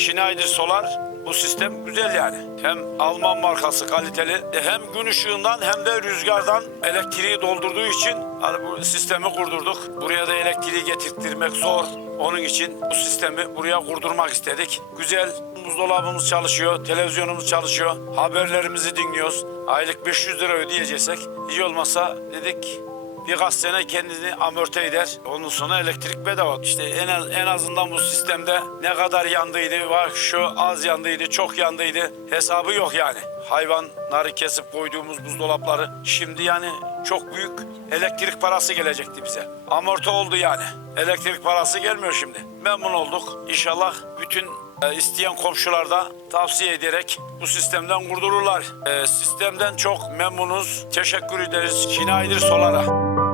Schneider Solar bu sistem güzel yani. Hem Alman markası kaliteli e, hem gün ışığından hem de rüzgardan elektriği doldurduğu için hani bu sistemi kurdurduk. Buraya da elektriği getirttirmek zor. Onun için bu sistemi buraya kurdurmak istedik. Güzel buzdolabımız çalışıyor, televizyonumuz çalışıyor, haberlerimizi dinliyoruz. Aylık 500 lira ödeyeceksek hiç olmazsa dedik birkaç sene kendini amorti eder. Ondan sonra elektrik bedava. İşte en, az, en azından bu sistemde ne kadar yandıydı, bak şu az yandıydı, çok yandıydı hesabı yok yani. Hayvanları kesip koyduğumuz buzdolapları şimdi yani çok büyük elektrik parası gelecekti bize. Amorti oldu yani. Elektrik parası gelmiyor şimdi. Memnun olduk. İnşallah bütün isteyen komşular da tavsiye ederek bu sistemden kurdururlar. E, sistemden çok memnunuz. Teşekkür ederiz Schneider Solar'a.